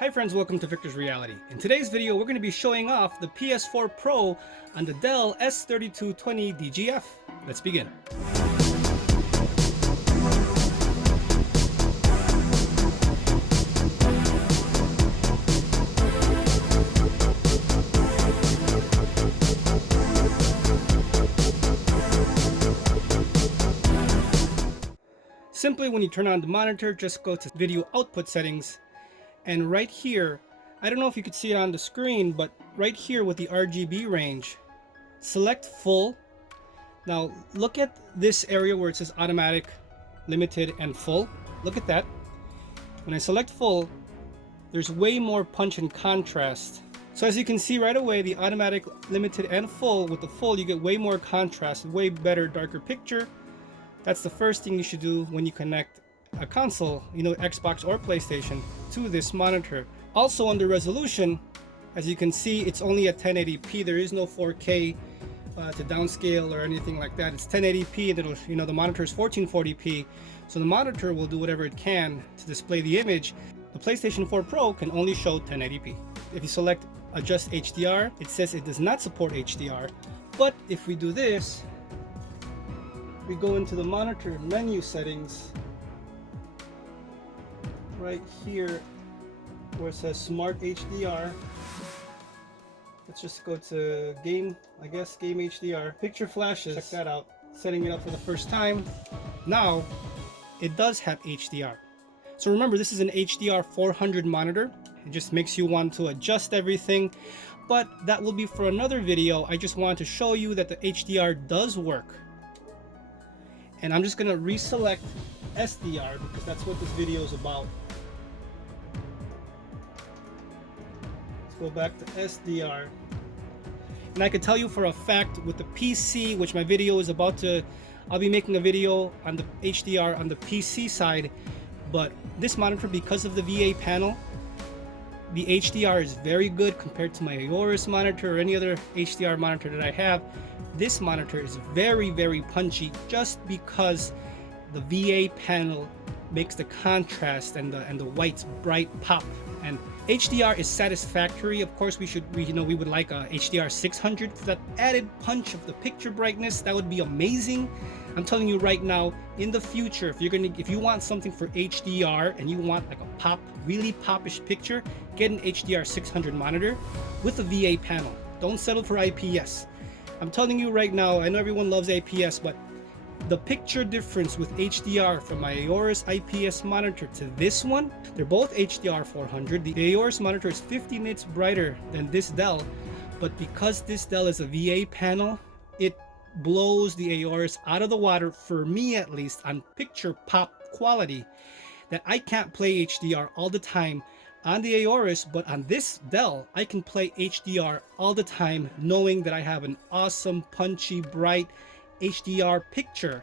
Hi friends, welcome to Victor's Reality. In today's video, we're going to be showing off the PS4 Pro on the Dell S3220DGF. Let's begin. Simply, when you turn on the monitor, just go to video output settings. And right here, I don't know if you could see it on the screen, but right here with the RGB range, select full. Now look at this area where it says automatic, limited, and full. Look at that. When I select full, there's way more punch and contrast. So as you can see right away, the automatic, limited, and full, with the full you get way more contrast, way better, darker picture. That's the first thing you should do when you connect a console, Xbox or PlayStation, to this monitor. Also under resolution, as you can see, it's only at 1080p. There is no 4K to downscale or anything like that. It's 1080p, and it'll, the monitor is 1440p, so the monitor will do whatever it can to display the image. The PlayStation 4 Pro can only show 1080p. If you select adjust HDR, it says it does not support HDR. But if we do this, we go into the monitor menu settings right here where it says Smart HDR. Let's just go to game, game HDR. Picture flashes, check that out. Setting it up for the first time. Now, it does have HDR. So remember, this is an HDR 400 monitor. It just makes you want to adjust everything, but that will be for another video. I just wanted to show you that the HDR does work. And I'm just gonna reselect SDR because that's what this video is about. Go back to SDR, and I can tell you for a fact with the PC, which my video is about to, I'll be making a video on the HDR on the PC side, but this monitor, because of the VA panel, the HDR is very good compared to my Aorus monitor or any other HDR monitor that I have. This monitor is very, very punchy just because the VA panel makes the contrast and the whites bright pop. And HDR is satisfactory. Of course, we would like a HDR 600 for that added punch of the picture brightness. That would be amazing. I'm telling you right now, in the future, if you want something for HDR and you want like a really popish picture, get an HDR 600 monitor with a VA panel. Don't settle for IPS. I'm telling you right now, I know everyone loves IPS, but the picture difference with HDR from my Aorus IPS monitor to this one, they're both HDR 400. The Aorus monitor is 50 nits brighter than this Dell, but because this Dell is a VA panel, it blows the Aorus out of the water, for me at least, on picture pop quality, that I can't play HDR all the time on the Aorus, but on this Dell, I can play HDR all the time knowing that I have an awesome, punchy, bright HDR picture,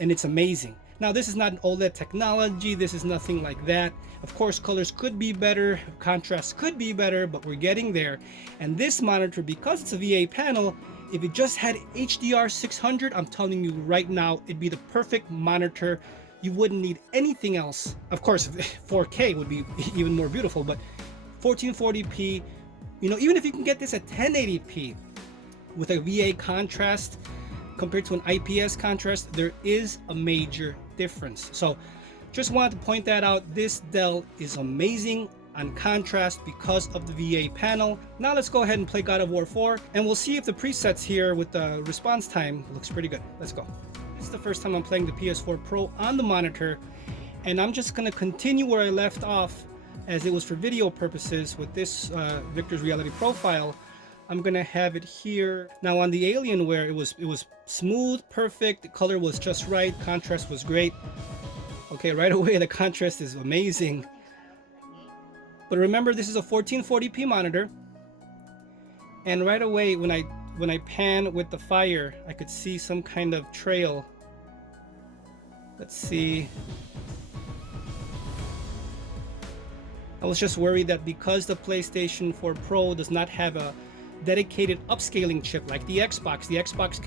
and it's amazing. Now, this is not an OLED technology. This is nothing like that. Of course, colors could be better, contrast could be better, but we're getting there. And this monitor, because it's a VA panel, if it just had HDR 600, I'm telling you right now, it'd be the perfect monitor. You wouldn't need anything else. Of course, 4K would be even more beautiful, but 1440p, even if you can get this at 1080p with a VA contrast compared to an IPS contrast, there is a major difference. So just wanted to point that out. This Dell is amazing on contrast because of the VA panel. Now let's go ahead and play God of War 4, and we'll see if the presets here with the response time looks pretty good. Let's go. This is the first time I'm playing the PS4 Pro on the monitor, and I'm just gonna continue where I left off, as it was for video purposes with this Victor's Reality profile. I'm gonna have it here. Now on the Alienware, it was smooth, perfect, the color was just right, contrast was great. Okay, right away the contrast is amazing. But remember, this is a 1440p monitor, and right away when I pan with the fire, I could see some kind of trail. Let's see. I was just worried that because the PlayStation 4 Pro does not have a dedicated upscaling chip like the Xbox. The Xbox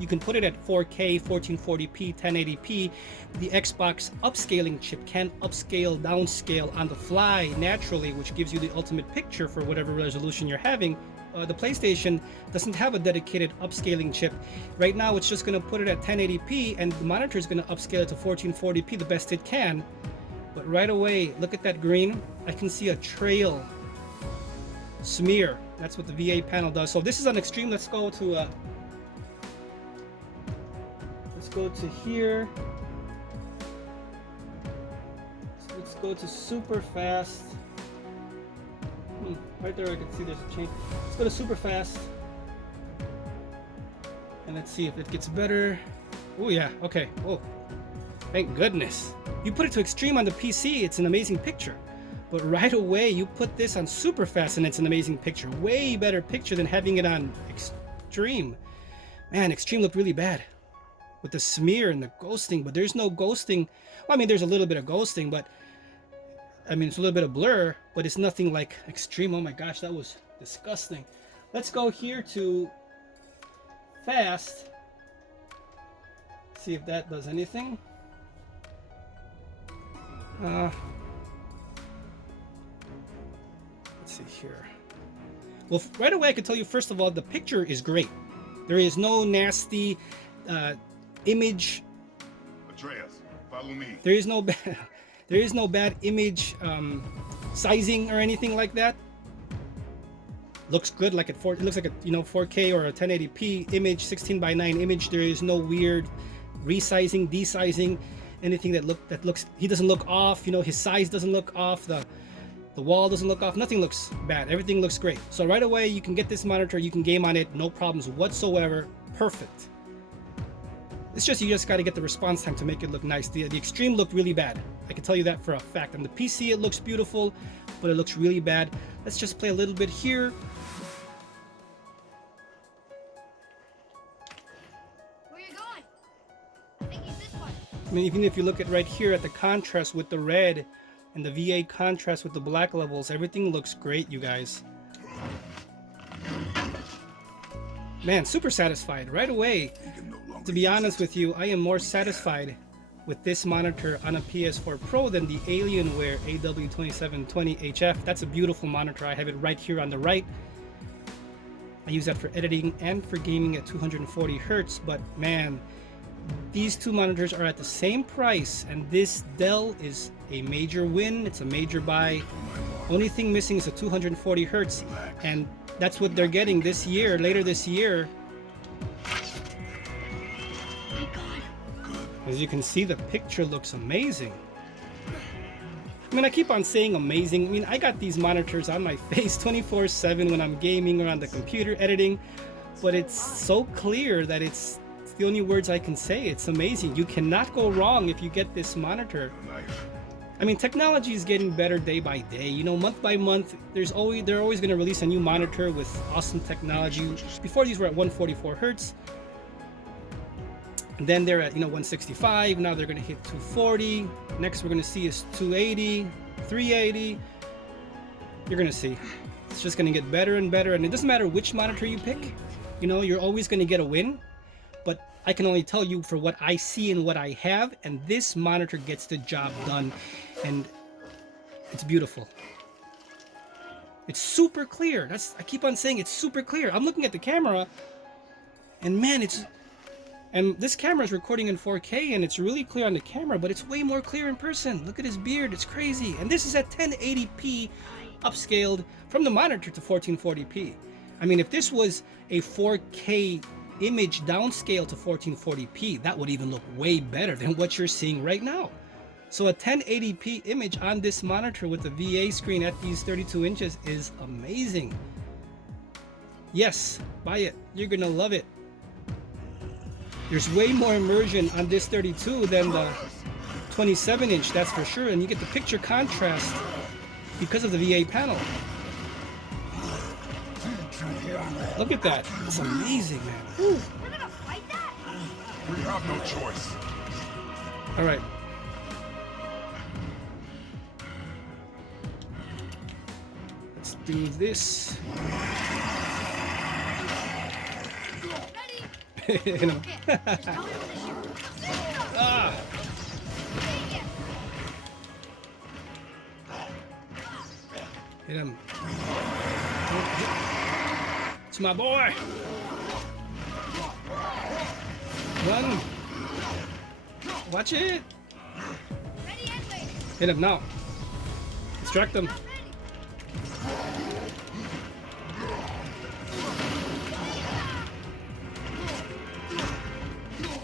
you can put it at 4K, 1440p, 1080p. The Xbox upscaling chip can upscale, downscale on the fly naturally, which gives you the ultimate picture for whatever resolution you're having. The PlayStation doesn't have a dedicated upscaling chip. Right now it's just going to put it at 1080p, and the monitor is going to upscale it to 1440p the best it can. But right away, look at that green. I can see a trail smear. That's what the VA panel does. So this is on extreme. Let's go to here. So let's go to super fast. Right there I can see there's a change. Let's go to super fast. And let's see if it gets better. Oh yeah, okay. Oh, thank goodness. You put it to extreme on the PC, it's an amazing picture. But right away, you put this on super fast and it's an amazing picture. Way better picture than having it on extreme. Man, extreme looked really bad with the smear and the ghosting, but there's no ghosting. Well, I mean, there's a little bit of ghosting, but I mean, it's a little bit of blur, but it's nothing like extreme. Oh my gosh, that was disgusting. Let's go here to fast. See if that does anything. Let's see here. Well, right away I can tell you, first of all, the picture is great. There is no nasty image. Atreus, follow me. There is no bad image sizing or anything like that. Looks good, like it looks like a 4K or a 1080p image, 16:9 image. There is no weird resizing, desizing, anything that looks. He doesn't look off. His size doesn't look off. The wall doesn't look off. Nothing looks bad. Everything looks great. So right away you can get this monitor. You can game on it, no problems whatsoever. Perfect. It's just you just got to get the response time to make it look nice. The extreme looked really bad. I can tell you that for a fact. On the PC it looks beautiful, but it looks really bad. Let's just play a little bit here. Where you going? I think he's this way. I mean, even if you look at right here at the contrast with the red and the VA contrast with the black levels, everything looks great, you guys. Man, super satisfied right away. To be honest with you, I am more satisfied with this monitor on a PS4 Pro than the Alienware AW2720HF. That's a beautiful monitor. I have it right here on the right. I use that for editing and for gaming at 240 Hertz, but man, these two monitors are at the same price, and this Dell is a major win. It's a major buy. Only thing missing is a 240 Hertz, and that's what they're getting this year, later this year. As you can see, the picture looks amazing. I mean, I keep on saying amazing. I mean, I got these monitors on my face 24/7 when I'm gaming or on the computer editing, but it's so clear that it's the only words I can say. It's amazing. You cannot go wrong if you get this monitor. I mean, technology is getting better day by day. Month by month, they're always going to release a new monitor with awesome technology. Before, these were at 144 Hertz. And then they're at 165. Now they're going to hit 240. Next we're going to see is 280, 380. You're going to see. It's just going to get better and better. And it doesn't matter which monitor you pick. You're always going to get a win. But I can only tell you for what I see and what I have. And this monitor gets the job done. And it's beautiful. It's super clear. I keep on saying it's super clear. I'm looking at the camera. And man, and this camera is recording in 4K and it's really clear on the camera, but it's way more clear in person. Look at his beard, it's crazy. And this is at 1080p upscaled from the monitor to 1440p. I mean, if this was a 4K image downscale to 1440p, that would even look way better than what you're seeing right now. So a 1080p image on this monitor with the VA screen at these 32 inches is amazing. Yes, buy it. You're gonna love it. There's way more immersion on this 32 than the 27-inch, that's for sure. And you get the picture contrast because of the VA panel. Look at that. It's amazing, man. Woo. We're gonna fight that? We have no choice. All right. Let's do this. You know. Okay, just tell me when to shoot. Ah, hit him. It's my boy. Run. Watch it. Ready and waiting. Hit him now. Distract him. Not ready.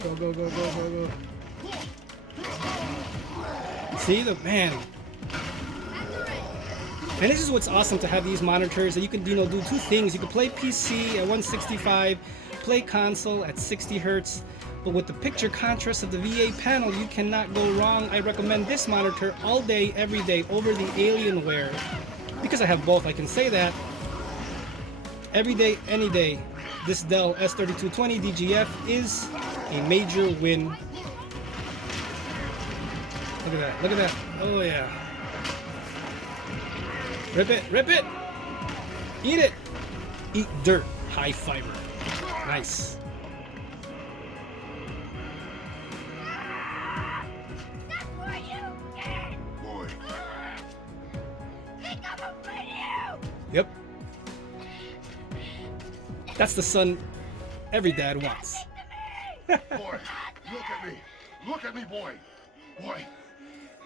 Go, go, go, go, go, go. See the man. And this is what's awesome to have these monitors that you can, do two things. You can play PC at 165, play console at 60 hertz. But with the picture contrast of the VA panel, you cannot go wrong. I recommend this monitor all day, every day over the Alienware. Because I have both, I can say that. Every day, any day, this Dell S3220DGF is a major win. Look at that, look at that. Oh yeah. Rip it, rip it! Eat it! Eat dirt, high fiber. Nice. That's for you, kid. Boy, Think I'm afraid of you. Yep. That's the son every dad wants. boy, look at me. Look at me, boy. Boy,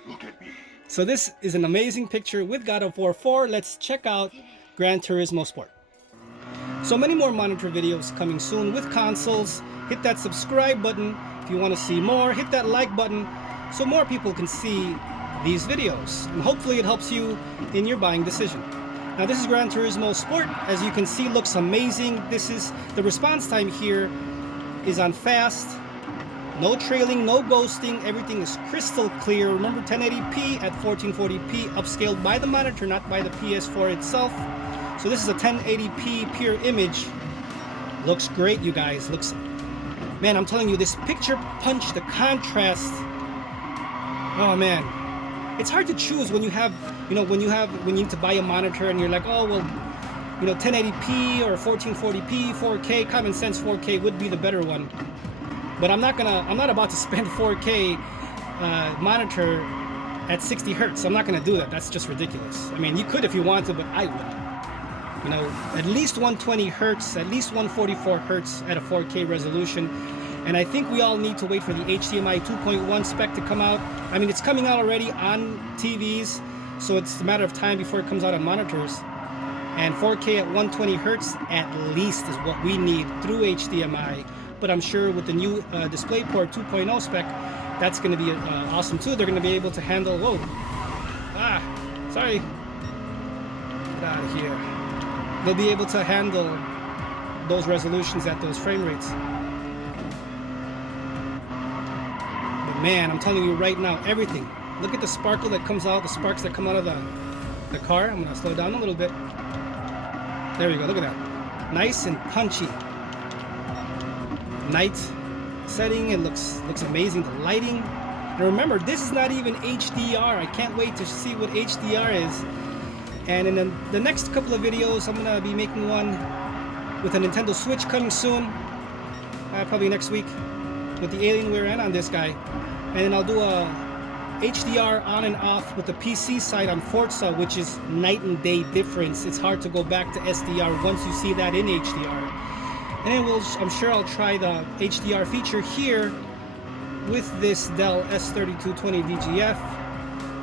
look at me. So this is an amazing picture with God of War 4. Let's check out Gran Turismo Sport. So many more monitor videos coming soon with consoles. Hit that subscribe button if you want to see more. Hit that like button so more people can see these videos. And hopefully it helps you in your buying decision. Now this is Gran Turismo Sport. As you can see, looks amazing. This is the response time here is on fast. No trailing, no ghosting, everything is crystal clear. Remember 1080p at 1440p, upscaled by the monitor, not by the PS4 itself. So this is a 1080p pure image. Looks great, you guys. Looks, man, I'm telling you, this picture punch, the contrast. Oh man, it's hard to choose when you have, when you need to buy a monitor and you're like, oh well, 1080p or 1440p, 4K. Common sense, 4K would be the better one. But I'm not about to spend 4K monitor at 60 hertz. I'm not gonna do that. That's just ridiculous. I mean, you could if you want to, but I wouldn't. At least 120 hertz, at least 144 hertz at a 4K resolution. And I think we all need to wait for the HDMI 2.1 spec to come out. I mean, it's coming out already on TVs, so it's a matter of time before it comes out on monitors. And 4K at 120 hertz at least is what we need through HDMI. But I'm sure with the new DisplayPort 2.0 spec, that's going to be awesome too. They're going to be able to handle, whoa, sorry, get out of here. They'll be able to handle those resolutions at those frame rates. But man, I'm telling you right now, everything. Look at the sparkle that comes out, the sparks that come out of the car. I'm going to slow down a little bit. There we go, look at that. Nice and punchy. Night setting, it looks amazing. The lighting, and remember, this is not even HDR. I can't wait to see what HDR is. And in the next couple of videos, I'm gonna be making one with a Nintendo Switch coming soon, probably next week, with the Alienware and on this guy. And then I'll do a HDR on and off with the PC side on Forza, which is night and day difference. It's hard to go back to SDR once you see that in HDR. And then I'm sure I'll try the HDR feature here with this Dell S3220DGF.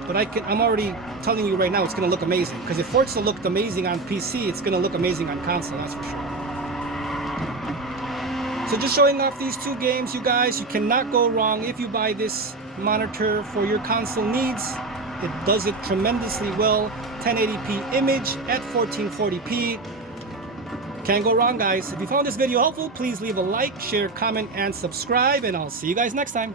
But I'm already telling you right now, it's going to look amazing. Because if Forza looked amazing on PC, it's going to look amazing on console, that's for sure. So just showing off these two games, you guys, you cannot go wrong if you buy this monitor for your console needs. It does it tremendously well. 1080p image at 1440p. Can't go wrong, guys. If you found this video helpful, please leave a like, share, comment, and subscribe, and I'll see you guys next time.